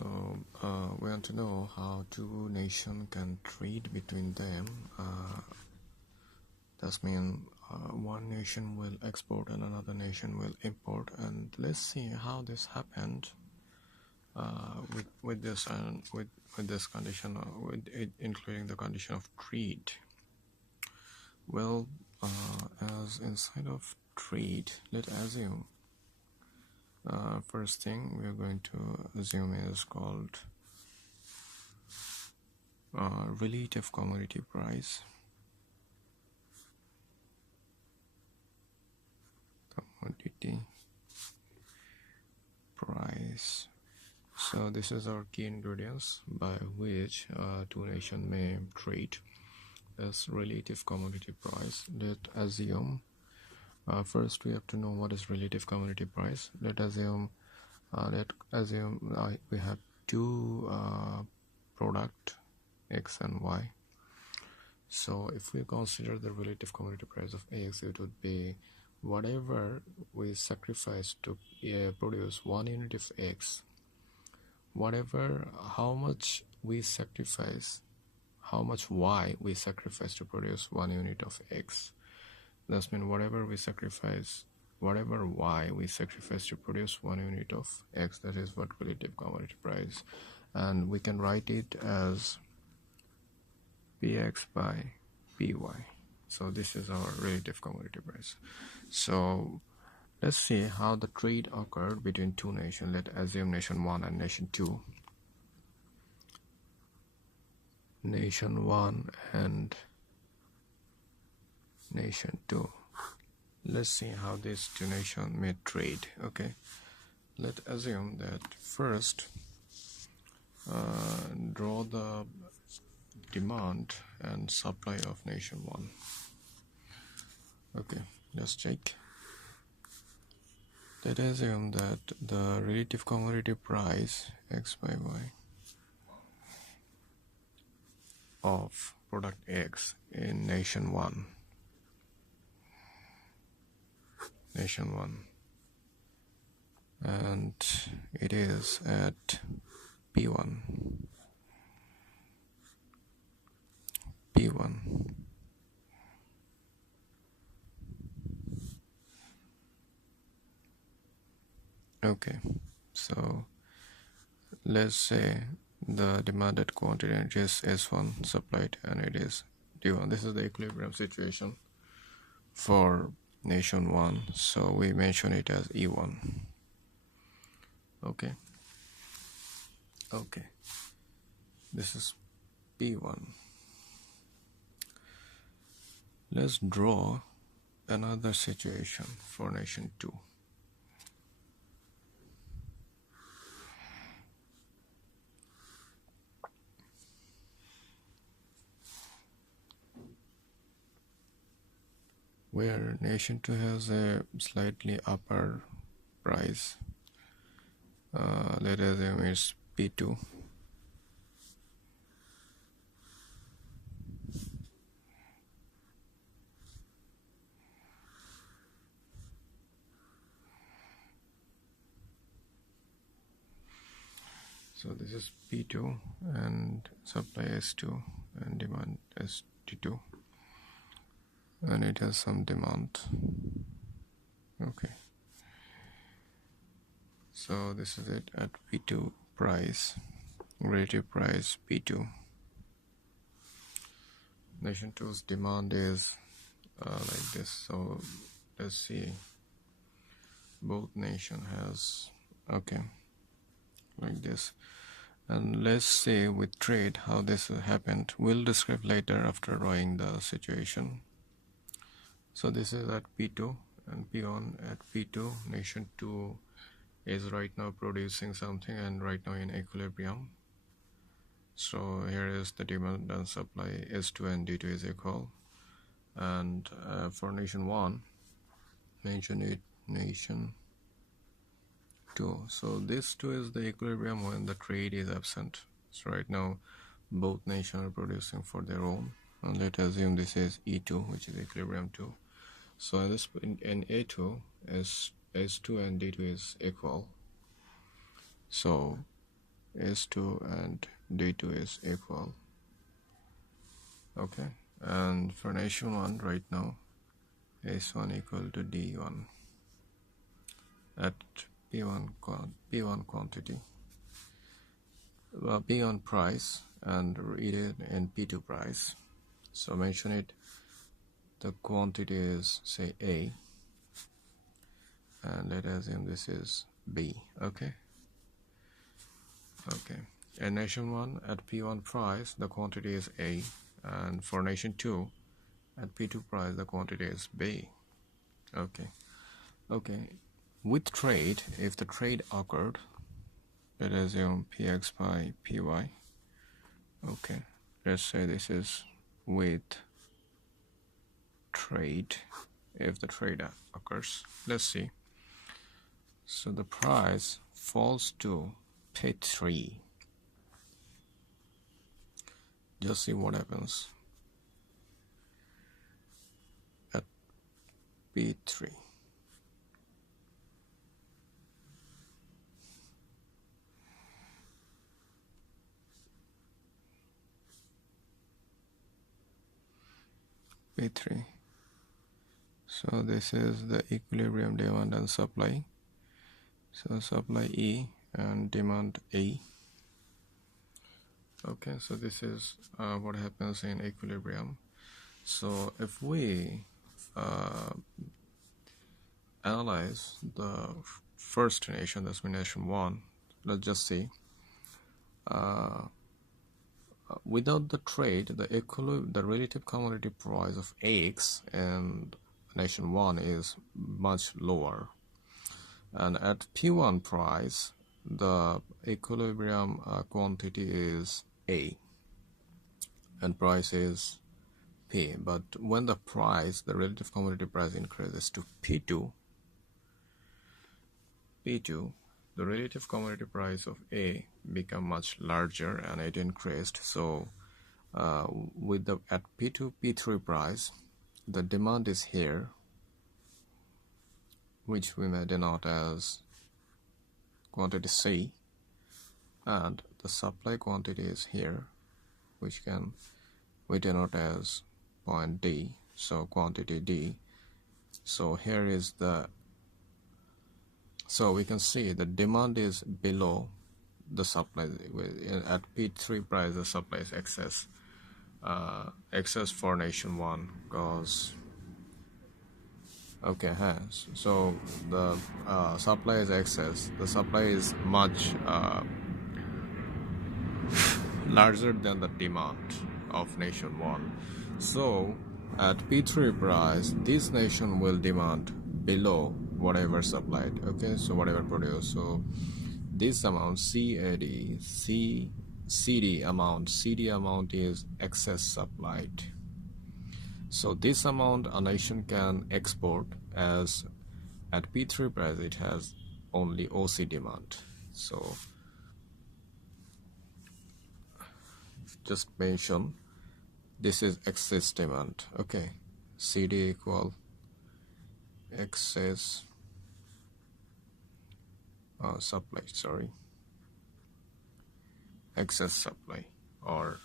We want to know how two nations can trade between them. That means one nation will export and another nation will import. And let's see how this happened with this and with this condition, with it, including the condition of trade. Well, as inside of trade, let's assume. First thing we are going to assume is called relative commodity price. Commodity price. So this is our key ingredients by which two nations may trade. As relative commodity price. Let's assume. First, we have to know what is relative commodity price. Let's assume we have two product X and Y. So if we consider the relative commodity price of X, it would be whatever we sacrifice to produce 1 unit of X, how much we sacrifice, how much Y we sacrifice to produce 1 unit of X. That means whatever Y we sacrifice to produce 1 unit of X, that is what relative commodity price. And we can write it as Px by Py. So this is our relative commodity price. So let's see how the trade occurred between two nations. Let's assume nation 1 and nation 2. Nation 1 and nation 2. Let's see how these two nations may trade. Okay, let's assume that first draw the demand and supply of nation 1. Okay, let's check. Let's assume that the relative commodity price X by Y of product X in nation 1, and it is at P1. Okay, so let's say the demanded quantity is S1 supplied and it is D1. This is the equilibrium situation for nation 1, so we mention it as E1. Okay, this is P1. Let's draw another situation for nation 2. Where nation 2 has a slightly upper price. Let us assume it's P2. So this is P2 and supply S2 and demand ST2, and it has some demand. Okay, so this is it at P2 price, relative price P2. Nation 2's demand is like this. So let's see, both nation has, okay, like this. And let's see with trade how this happened. We'll describe later after drawing the situation. So this is at P2 and P1 at P2. Nation 2 is right now producing something and right now in equilibrium. So here is the demand and supply, S2 and D2 is equal. And for nation 1, mention it nation 2. So this 2 is the equilibrium when the trade is absent. So right now both nations are producing for their own. And let's assume this is E2, which is equilibrium 2. So at this point in A2, S2 and D2 is equal. So S2 and D2 is equal. Okay, and for nation 1 right now, S1 equal to D1 at P1 quantity, P1 price, and read it in P2 price. So mention it, the quantity is say A, and let us assume this is B. Okay, and nation 1 at P1 price the quantity is A, and for nation 2 at P2 price the quantity is B. Okay, with trade, if the trade occurred, let us assume Px by Py. Okay, let's say this is with trade. If the trade occurs, let's see. So the price falls to P3. Just see what happens at P3. P3. So this is the equilibrium demand and supply. So supply E and demand A. Okay, so this is what happens in equilibrium. So if we analyze the first nation, that's nation 1, let's just see. Without the trade, the relative commodity price of eggs in nation 1 is much lower. And at P1 price, the equilibrium quantity is A and price is P. But when the relative commodity price increases to P2, the relative commodity price of A become much larger and it increased. So at P2, P3 price, the demand is here, which we may denote as quantity C, and the supply quantity is here, which we denote as point D, so quantity D. So here is so we can see the demand is below the supply. At P3 price the supply is excess for nation 1 because so the supply is excess. The supply is much larger than the demand of nation 1. So at P3 price, this nation will demand below whatever supplied. Okay, so whatever produced. So this amount CD amount is excess supplied. So this amount a nation can export, as at P3 price it has only OC demand. So just mention this is excess demand. Okay, CD equal excess supply, excess supply, or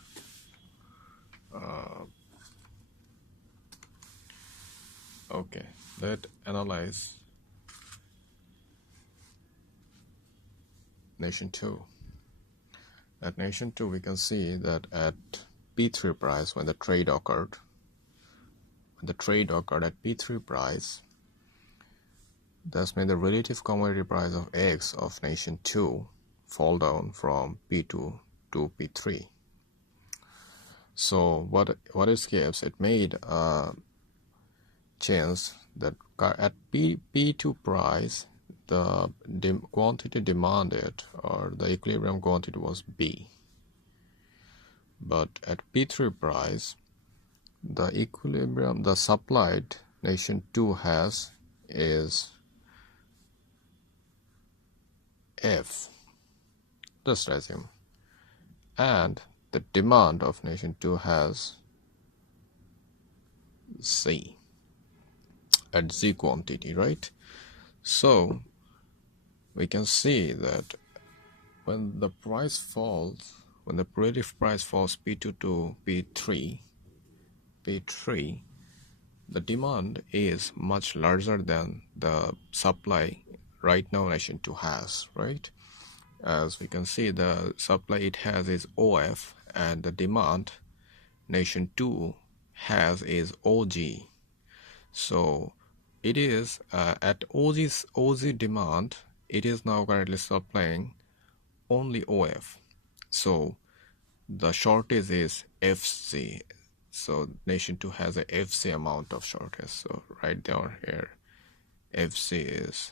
okay, let's analyze nation 2. At nation 2 we can see that at P3 price, when the trade occurred at P3 price, that's mean the relative commodity price of eggs of nation 2 fall down from P2 to P3. So what it gives, it made a change that at P2 price the quantity demanded, or the equilibrium quantity, was B, but at P3 price the supplied nation 2 has is F, just assume, and the demand of nation 2 has C at Z quantity, right? So we can see that when the price falls, when the relative price falls P2 to P3, the demand is much larger than the supply right now nation 2 has, right? As we can see, the supply it has is OF, and the demand nation 2 has is OG. So it is at OG demand, it is now currently supplying only OF. So the shortage is FC. So nation 2 has a FC amount of shortage. So right down here, FC is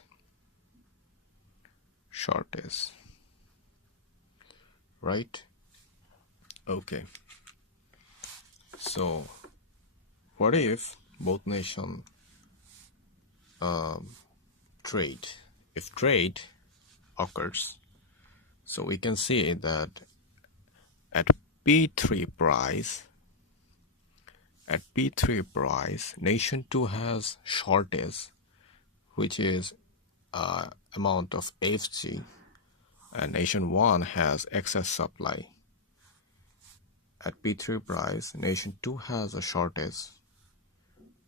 shortage, right? Okay. So what if both nation trade? If trade occurs, so we can see that at P3 price, nation 2 has shortage, which is amount of FG, and nation 1 has excess supply. At P3 price, nation 2 has a shortage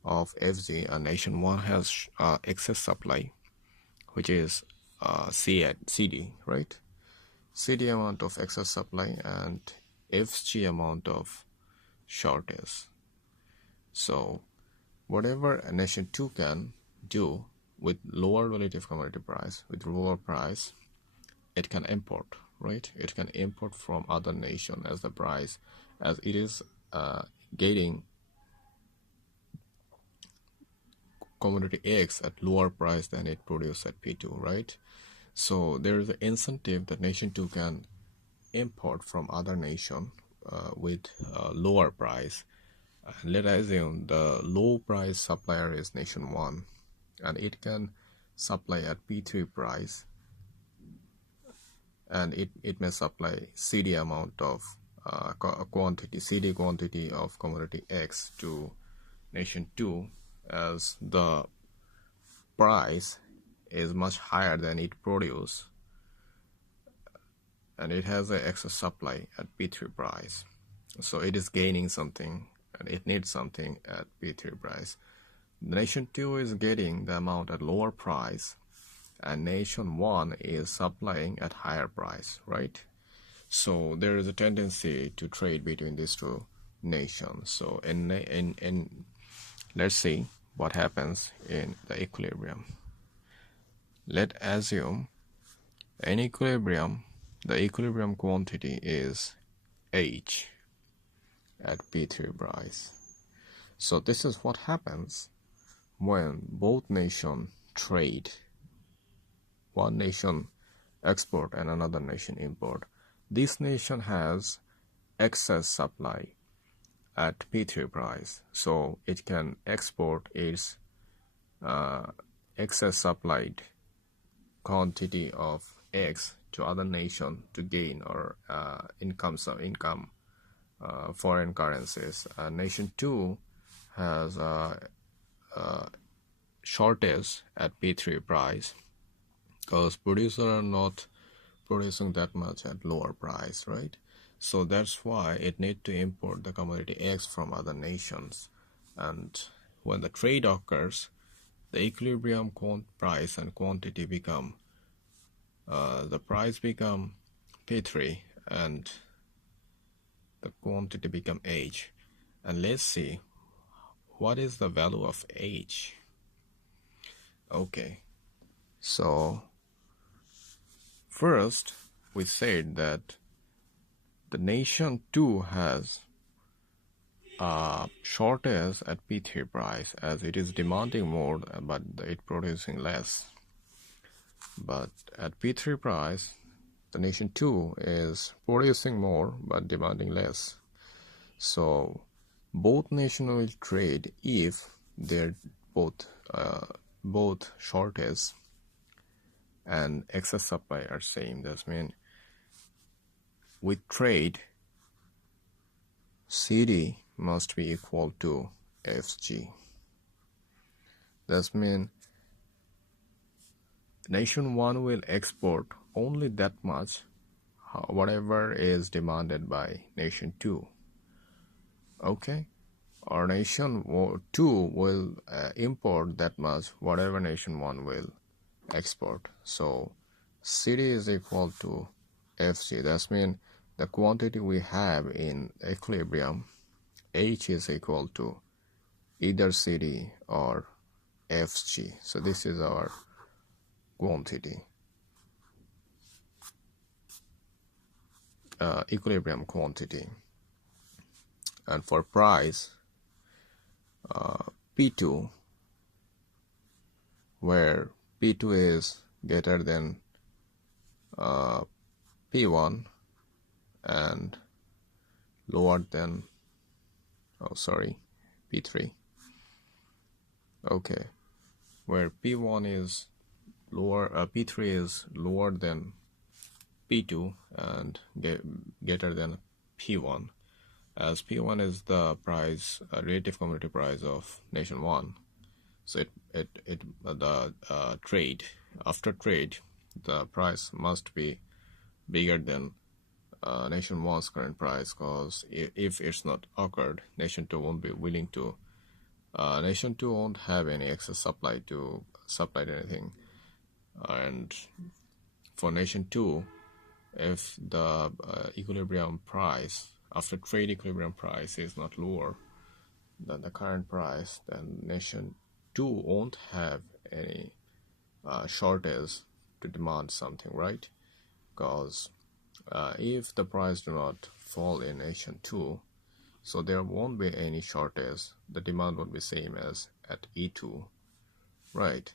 of FG, and nation 1 has excess supply, which is CD, right? CD amount of excess supply and FG amount of shortage. So whatever a nation 2 can do with lower relative commodity price, with lower price, it can import, right? It can import from other nation as the price, as it is getting commodity X at lower price than it produced at P2, right? So there is an incentive that nation 2 can import from other nation with lower price. Let us assume the low price supplier is nation 1, and it can supply at P3 price, and it may supply CD amount of CD quantity of commodity X to nation 2, as the price is much higher than it produce, and it has an excess supply at P3 price. So it is gaining something, and it needs something at P3 price. Nation 2 is getting the amount at lower price, and nation 1 is supplying at higher price, right? So there is a tendency to trade between these two nations. So in let's see what happens in the equilibrium. Let's assume in equilibrium, the equilibrium quantity is H at P3 price. So this is what happens when both nations trade. One nation export and another nation import. This nation has excess supply at P3 price, so it can export its excess supplied quantity of X to other nation to gain or income foreign currencies. Nation 2 has shortage at P3 price because producers are not producing that much at lower price, right? So that's why it need to import the commodity X from other nations. And when the trade occurs, the equilibrium price and quantity become the price become P3 and the quantity become H. And let's see what is the value of H. Okay, so first we said that the nation 2 has a shortage at P3 price, as it is demanding more but it producing less. But at P3 price, the nation 2 is producing more but demanding less. So both nations will trade if they're both shortage and excess supply are same. That means with trade, CD must be equal to FG. That means nation 1 will export only that much whatever is demanded by nation 2. Okay, or nation 2 will import that much, whatever nation 1 will export. So CD is equal to FG. That means the quantity we have in equilibrium, H is equal to either CD or FG. So this is our quantity, equilibrium quantity. And for price, P2, where P2 is greater than P1 and lower than, P3. Okay, where P1 is lower, P3 is lower than P2 and greater than P1, as P1 is the price, relative commodity price of nation 1. So the trade, after trade, the price must be bigger than nation 1's current price, because if it's not occurred, nation 2 won't be willing to, nation 2 won't have any excess supply to supply anything. And for nation 2, if the equilibrium price, after trade equilibrium price, is not lower than the current price, then nation 2 won't have any shortage to demand something, right? Because if the price do not fall in nation 2, so there won't be any shortage. The demand would be same as at E2, right?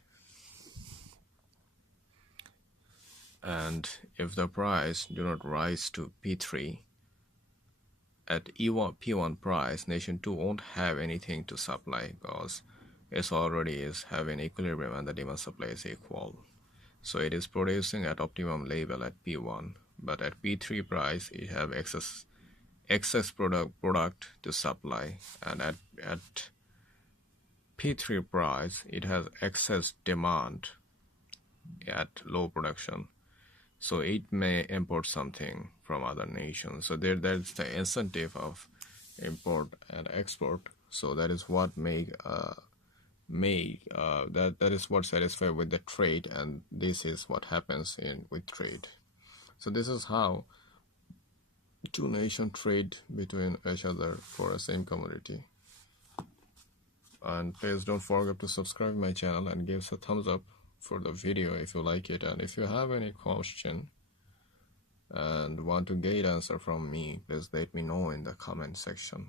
And if the price do not rise to P3, at P1 price, nation 2 won't have anything to supply, because it already is having equilibrium and the demand supply is equal. So it is producing at optimum level at P1, but at P3 price it have excess product to supply, and at P3 price it has excess demand at low production. So it may import something from other nations. So there's the incentive of import and export. So that is what that is what satisfies with the trade, and this is what happens with trade. So this is how two nations trade between each other for a same commodity. And please don't forget to subscribe my channel and give us a thumbs up for the video if you like it. And if you have any question and want to get answer from me, please let me know in the comment section.